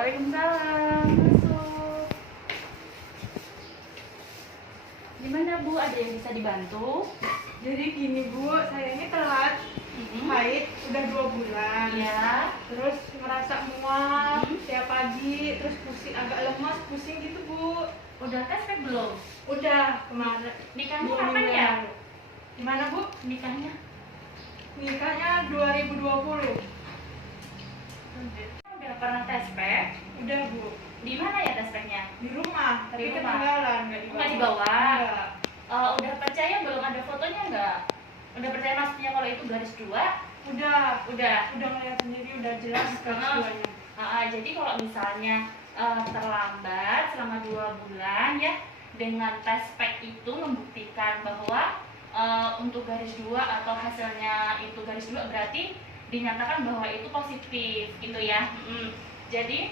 Waalaikumsalam. Masuk. Gimana Bu? Ada yang bisa dibantu? Jadi gini Bu, saya ini telat haid udah 2 bulan. Ya. Terus merasa mual tiap pagi, terus pusing, agak lemas, pusing gitu Bu. Udah tes kan belum? Udah kemarin. Nikahmu 2 kapan minggu ya? lalu. Gimana Bu? Nikahnya? Nikahnya 2020. Udah pernah tes pack? Udah Bu. Di mana ya tes packnya? Di rumah, tapi Di rumah. ketinggalan, nggak dibawa. Nggak dibawa? Nggak. Udah percaya belum, ada fotonya nggak? Udah percaya maksudnya kalau itu garis 2? Udah Udah. ngeliat sendiri, udah jelas garis duanya. Jadi kalau misalnya terlambat selama 2 bulan ya, dengan tes pack itu membuktikan bahwa untuk garis 2 atau hasilnya itu garis 2, berarti dinyatakan bahwa itu positif gitu ya. Jadi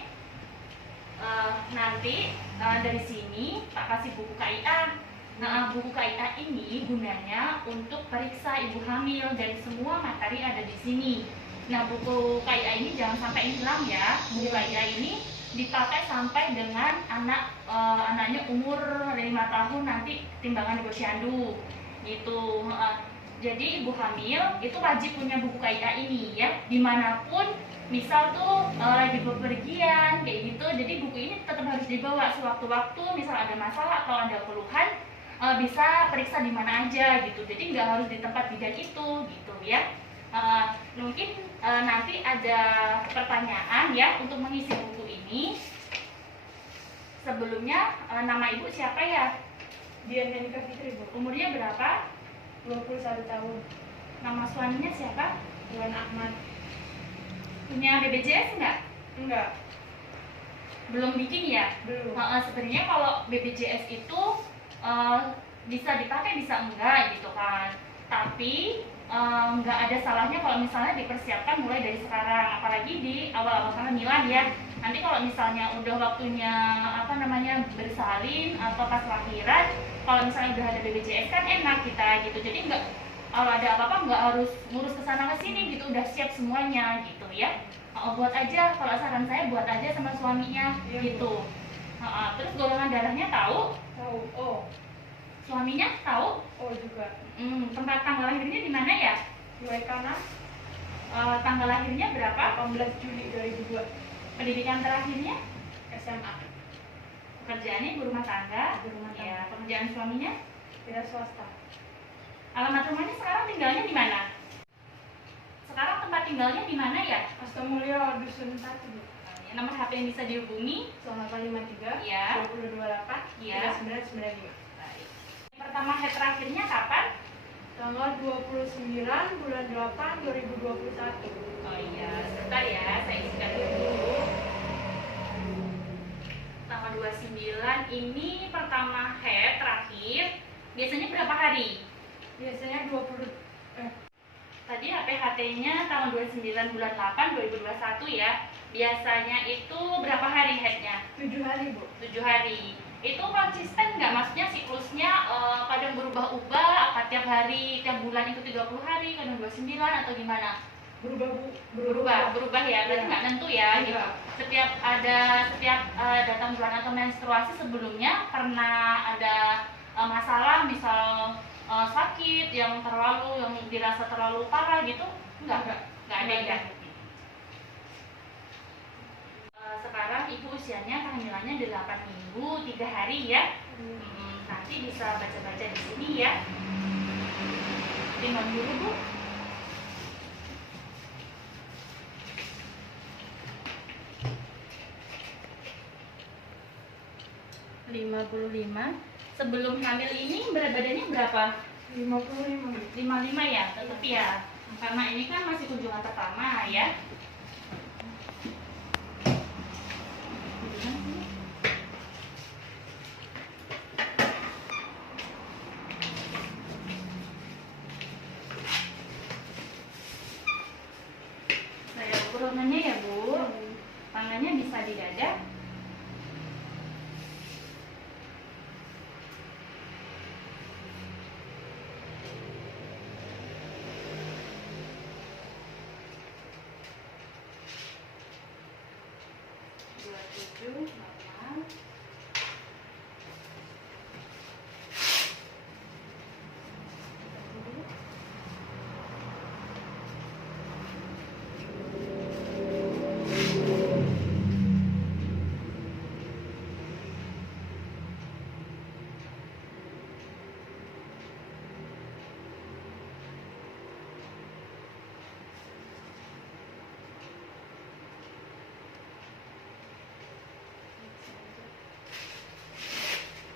nanti dari sini Pak kasih buku KIA. Nah, buku KIA ini gunanya untuk periksa ibu hamil, dan semua materi ada di sini. Nah, buku KIA ini jangan sampai hilang ya. Buku KIA ini dipakai sampai dengan anaknya umur 5 tahun, nanti timbangan di posyandu gitu. Jadi ibu hamil itu wajib punya buku KIA ini ya, dimanapun misal tuh lagi bepergian kayak gitu. Jadi buku ini tetap harus dibawa sewaktu-waktu, misal ada masalah atau ada keluhan, bisa periksa di mana aja gitu. Jadi nggak harus di tempat bidan itu gitu ya. Mungkin nanti ada pertanyaan ya untuk mengisi buku ini. Sebelumnya nama ibu siapa ya? Dian Yanika Fitri Bu. Umurnya berapa? 21 tahun. Nama suaminya siapa? Iwan Ahmad. Punya BPJS nggak? Enggak, Belum bikin ya? belum. Sebenarnya kalau BPJS itu bisa dipakai bisa enggak gitu kan, tapi nggak ada salahnya kalau misalnya dipersiapkan mulai dari sekarang, apalagi di awal-awal kehamilan ya. Nanti kalau misalnya udah waktunya bersalin atau pas lahiran, kalau misalnya udah ada BPJS kan enak kita gitu. Jadi nggak, kalau ada apa-apa nggak harus ngurus kesana kesini gitu, udah siap semuanya gitu ya. Buat aja, kalau saran saya buat aja sama suaminya gitu. Terus golongan darahnya tahu? Tahu. Oh. Suaminya tahu? Oh juga. Tempat tanggal lahirnya di mana ya? Waikana. Tanggal lahirnya berapa? 18 Juli 2002. Pendidikan terakhirnya? SMA. Pekerjaannya ibu rumah tangga? Ibu rumah tangga. Ya, pekerjaan suaminya? Tidak swasta. Alamat rumahnya sekarang tinggalnya di mana? Sekarang tempat tinggalnya di mana ya? Astamulyo Dusun 1 Bu. Nomor HP yang bisa dihubungi? 0853 Ya. 228 Ya. 3995. Pertama head terakhirnya kapan? Tanggal 29 bulan 8 2021. Oh iya, sebentar ya, saya isikan dulu. Tanggal 29 ini pertama head terakhir. Biasanya berapa hari? Biasanya 20 Tadi HPHT-nya tanggal 29 bulan 8 2021 ya. Biasanya itu berapa hari headnya? 7 hari Bu. 7 hari. Itu konsisten nggak? Maksudnya siklusnya kadang berubah-ubah, apa tiap hari, tiap bulan itu 30 hari, kadang 29 atau gimana? Berubah Bu. Berubah ya, berarti nggak nentu ya gitu. Setiap datang bulan atau menstruasi sebelumnya pernah ada masalah, misal sakit yang dirasa terlalu parah gitu? Nggak ada ya. Sekarang ibu usianya kehamilannya 8 minggu 3 hari ya. Nanti bisa baca-baca di sini ya. Timbang dulu Bu. 55. Sebelum hamil ini berat badannya berapa? 55 Bu. 55 ya, tetap ya. Karena ini kan masih kunjungan pertama ya. Saya ukurnya ya Bu. Tangannya bisa di dada. 27 normal.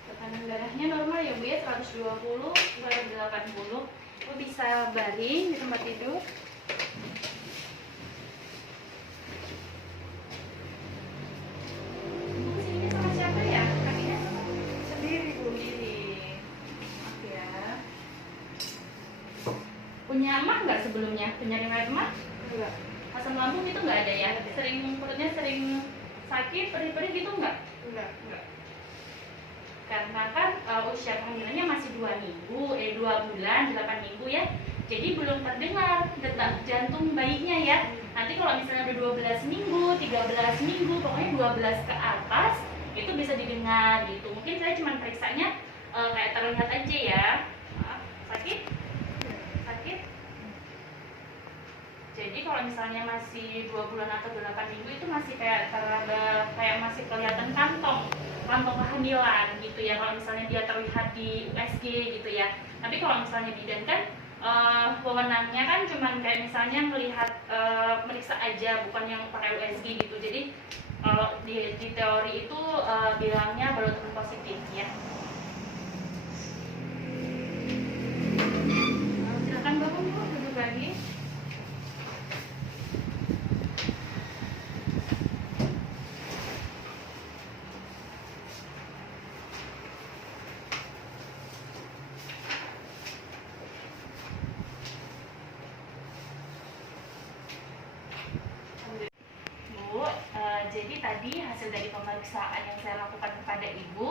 Tekanan darahnya normal ya Bu ya, 120 per 80. Bu bisa baring di tempat tidur. Bu kesini sama siapa ya? Kakinya Sendiri Bu. sendiri. Maaf ya. Punya emah nggak sebelumnya? Punya riwayat emah? Enggak. Asam lambung itu nggak ada ya? Sering perutnya sering sakit, perih-perih gitu nggak? Enggak. Karena kan usia kehamilannya masih 2 bulan 8 minggu ya, jadi belum terdengar detak jantung bayinya ya. Nanti kalau misalnya udah 12 minggu 13 minggu pokoknya 12 ke atas itu bisa didengar gitu. Mungkin saya cuma periksanya kayak terlihat aja ya. Maaf, sakit. Jadi kalau misalnya masih 2 bulan atau 8 minggu itu masih kayak kayak masih kelihatan kantong kehamilan gitu ya, kalau misalnya dia terlihat di USG gitu ya. Tapi kalau misalnya bidan kan wewenangnya kan cuman kayak misalnya melihat meriksa aja, bukan yang pakai USG gitu. Jadi kalau di teori itu bilangnya baru positif ya. Silakan bangun Bu, duduk lagi. Bu, jadi tadi hasil dari pemeriksaan yang saya lakukan kepada Ibu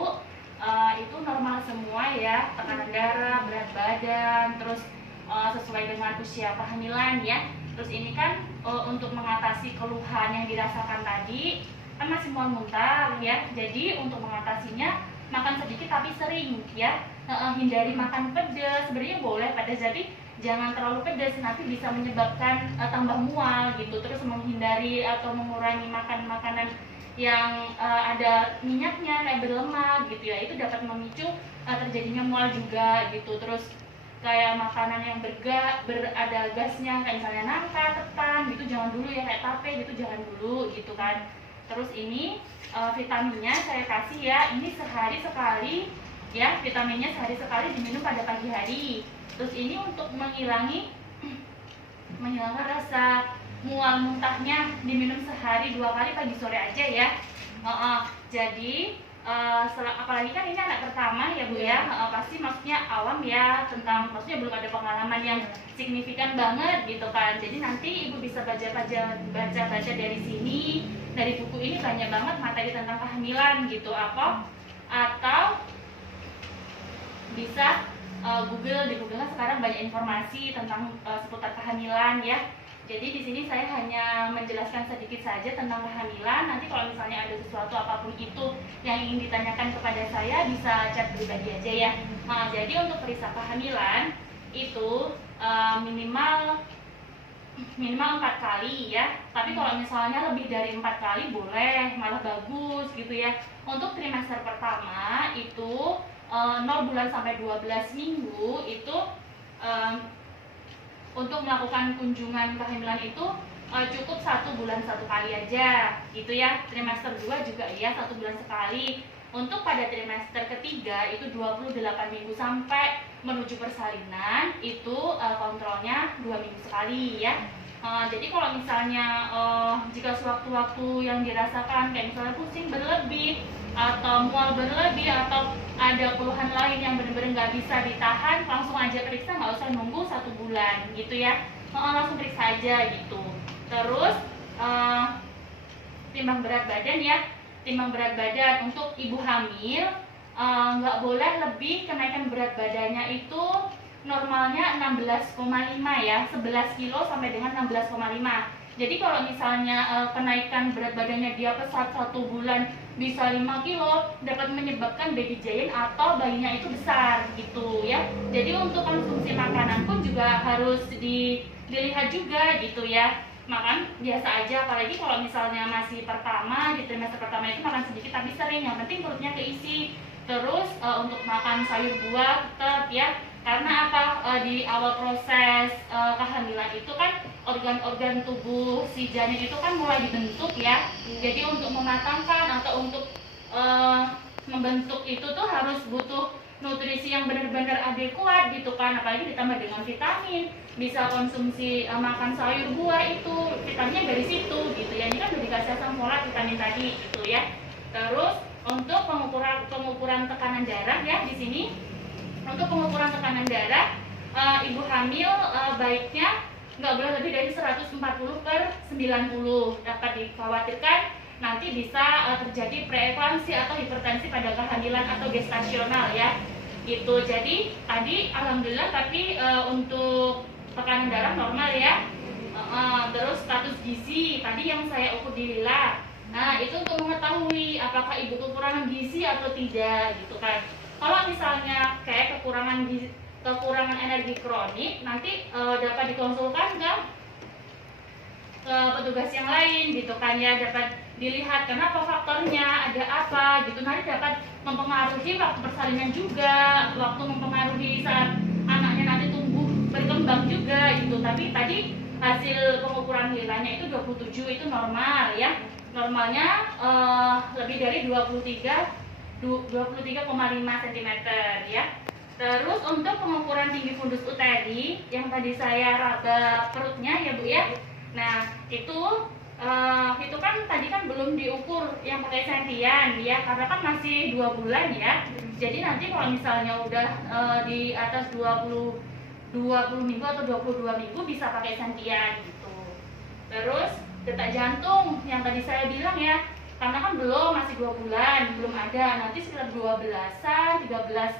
itu normal semua ya, tekanan darah, berat badan, terus sesuai dengan usia kehamilan ya. Terus ini kan untuk mengatasi keluhan yang dirasakan tadi, kan masih mual muntah ya. Jadi untuk mengatasinya makan sedikit tapi sering ya. Hindari makan pedas, sebenarnya boleh pedas, jadi jangan terlalu pedas, nanti bisa menyebabkan tambah mual gitu. Terus menghindari atau mengurangi makan makanan yang ada minyaknya kayak berlemak gitu ya, itu dapat memicu terjadinya mual juga gitu. Terus kayak makanan yang berada gasnya kayak misalnya nangka, ketan gitu jangan dulu ya, kayak tape gitu jangan dulu gitu kan. Terus ini vitaminnya saya kasih ya, ini sehari sekali ya, vitaminnya sehari sekali diminum pada pagi hari. Terus ini untuk menghilangkan rasa mual muntahnya diminum sehari 2 kali pagi sore aja ya. Jadi apalagi kan ini anak pertama ya Bu ya, pasti maksudnya awam ya tentang, maksudnya belum ada pengalaman yang signifikan banget gitu kan. Jadi nanti Ibu bisa baca dari sini, dari buku ini banyak banget materi tentang kehamilan gitu, atau bisa di Google kan sekarang banyak informasi tentang seputar kehamilan ya. Jadi di sini saya hanya menjelaskan sedikit saja tentang kehamilan. Nanti kalau misalnya ada sesuatu apapun itu yang ingin ditanyakan kepada saya, bisa chat pribadi aja ya. Jadi untuk periksa kehamilan itu minimal 4 kali ya. Tapi kalau misalnya lebih dari 4 kali boleh, malah bagus gitu ya. Untuk trimester pertama itu 0 bulan sampai 12 minggu itu untuk melakukan kunjungan kehamilan itu cukup 1 bulan 1 kali aja gitu ya. Trimester 2 juga ya 1 bulan sekali. Untuk pada trimester ketiga itu 28 minggu sampai menuju persalinan itu kontrolnya 2 minggu sekali ya. Jadi kalau misalnya jika sewaktu-waktu yang dirasakan kayak misalnya pusing berlebih atau mual berlebih atau ada keluhan lain yang benar-benar nggak bisa ditahan, langsung aja periksa, nggak usah nunggu 1 bulan gitu ya. Langsung periksa aja gitu. Terus timbang berat badan ya, timbang berat badan untuk ibu hamil nggak boleh lebih, kenaikan berat badannya itu normalnya 16,5 ya, 11 kilo sampai dengan 16,5. Jadi kalau misalnya kenaikan berat badannya dia pesat 1 bulan bisa 5 kilo, dapat menyebabkan baby giant atau bayinya itu besar gitu ya. Jadi untuk konsumsi makanan pun juga harus dilihat juga gitu ya. Makan biasa aja, apalagi kalau misalnya masih pertama, di trimester pertama itu makan sedikit tapi sering, yang penting perutnya keisi. Terus untuk makan sayur buah tetap ya, karena apa, di awal proses kehamilan itu kan organ-organ tubuh si janin itu kan mulai dibentuk ya. Jadi untuk mematangkan atau untuk membentuk itu tuh harus butuh nutrisi yang benar-benar adekuat gitu kan, apalagi ditambah dengan vitamin. Bisa konsumsi makan sayur buah, itu vitaminnya dari situ gitu ya. Ini kan udah dikasih asam folat, vitamin tadi gitu ya. Terus untuk pengukuran tekanan darah ya, di sini untuk pengukuran tekanan darah ibu hamil baiknya nggak boleh lebih dari 140/90. Dapat dikhawatirkan nanti bisa terjadi preeklamsi atau hipertensi pada kehamilan atau gestasional ya gitu. Jadi tadi alhamdulillah, tapi untuk tekanan darah normal ya. Terus status gizi tadi yang saya ukur di lila. Nah itu untuk mengetahui apakah ibu kekurangan gizi atau tidak gitu kan. Kalau misalnya kayak kekurangan energi kronik, nanti dapat dikonsulkan ke petugas yang lain gitu kan ya, dapat dilihat kenapa faktornya, ada apa gitu. Nanti dapat mempengaruhi waktu persalinan juga, waktu mempengaruhi saat anaknya nanti tumbuh berkembang juga gitu. Tapi tadi hasil pengukuran hilangnya itu 27, itu normal ya. Normalnya lebih dari 23,5 cm ya. Terus untuk pengukuran tinggi fundus uteri yang tadi saya raba perutnya ya Bu ya. Nah itu kan tadi kan belum diukur yang pakai sentian ya, karena kan masih 2 bulan ya. Jadi nanti kalau misalnya udah di atas 20 minggu atau 22 minggu bisa pakai sentian gitu. Terus detak jantung yang tadi saya bilang ya, karena kan masih 2 bulan, belum ada. Nanti sekitar 12-an, 13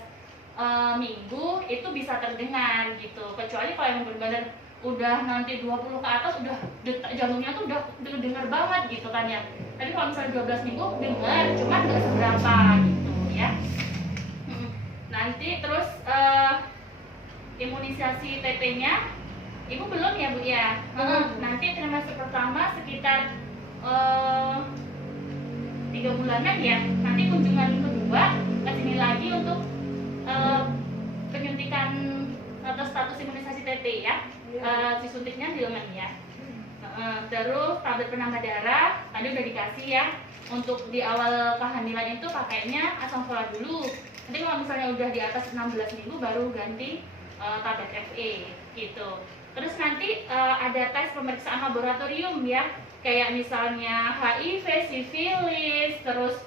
minggu itu bisa terdengar gitu. Kecuali kalau yang benar-benar udah nanti 20 ke atas, udah detak jantungnya tuh udah dengar banget gitu kan ya. Tapi kalau misalnya 12 minggu dengar, cuma nggak seberapa gitu ya. Nanti terus imunisasi TT-nya ibu belum ya Bu ya? Nanti trimester pertama sekitar 3 bulanan ya. Nanti kunjungan kedua kesini lagi untuk penyuntikan atau status imunisasi TT ya. Disuntiknya di lengan ya. Terus tablet penambah darah tadi udah dikasih ya. Untuk di awal kehamilan itu pakainya asam folat dulu. Nanti kalau misalnya udah di atas 16 minggu baru ganti tablet FE gitu. Terus nanti ada tes pemeriksaan laboratorium ya, kayak misalnya HIV, sifilis, terus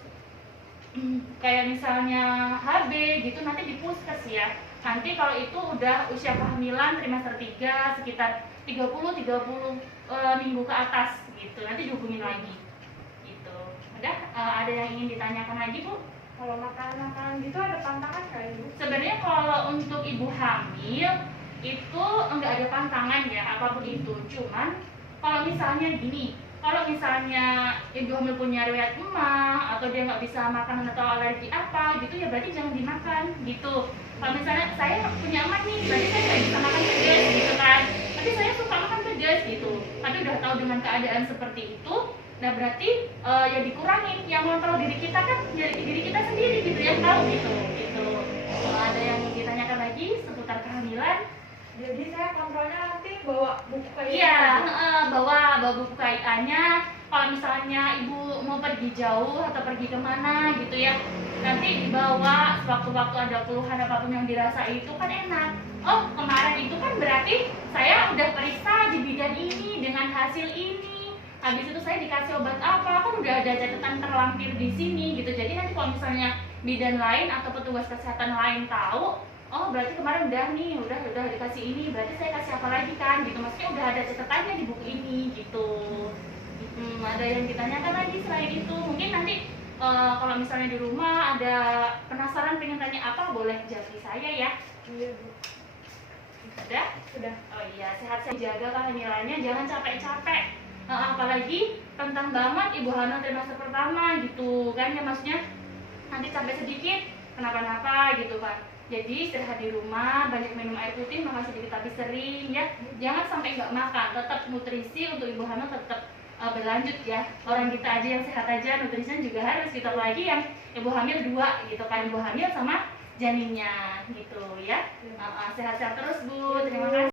kayak misalnya HB gitu, nanti di puskes ya. Nanti kalau itu udah usia kehamilan trimester 3 sekitar 30 minggu ke atas gitu, nanti dihubungin lagi gitu. Udah ada yang ingin ditanyakan lagi Bu? Kalau makanan gitu ada pantangan nggak Ibu? Sebenarnya kalau untuk ibu hamil itu enggak ada pantangan ya apapun itu. Cuman kalau misalnya gini, kalau misalnya ibu hamil punya riwayat emah atau dia nggak bisa makan atau alergi apa gitu ya, berarti jangan dimakan gitu. Kalau misalnya saya punya emah nih, berarti saya nggak bisa makan pedas gitu kan. Tapi saya suka makan pedas gitu. Tapi udah tahu dengan keadaan seperti itu, nah berarti ya dikurangin. Yang mengontrol diri kita kan diri kita sendiri gitu ya, tahu gitu. Kalau ada yang ditanyakan lagi seputar kehamilan, Jadi saya kontrolnya nanti bawa buku KIA. iya, bawa buku KIA-nya. Kalau misalnya ibu mau pergi jauh atau pergi kemana gitu ya, nanti dibawa. Sewaktu-waktu ada keluhan apapun yang dirasa itu kan enak. Oh kemarin itu kan berarti saya udah periksa di bidang ini dengan hasil ini. Habis itu saya dikasih obat apa, kan udah ada catatan terlampir di sini gitu. Jadi nanti kalau misalnya bidan lain atau petugas kesehatan lain tahu, oh berarti kemarin udah dikasih ini, berarti saya kasih apa lagi kan gitu. Maksudnya udah ada catatannya di buku ini gitu. Ada yang ditanyakan lagi selain itu? Mungkin nanti kalau misalnya di rumah ada penasaran pengen tanya apa, boleh japri saya ya. Iya Bu. Sudah? Sudah. Oh iya, sehat-sehat, jaga kehamilannya, jangan capek-capek. Apalagi rentan banget ibu hamil trimester pertama gitu kan ya, maksudnya nanti sampai sedikit kenapa-napa gitu kan. Jadi istirahat di rumah, banyak minum air putih, makan sedikit tapi sering ya. Jangan sampai nggak makan, tetap nutrisi untuk ibu hamil tetap berlanjut ya. Orang kita aja yang sehat aja nutrisinya juga harus, kita lagi yang ibu hamil 2 gitu kan, ibu hamil sama janinnya gitu ya. Sehat-sehat terus Bu, terima kasih.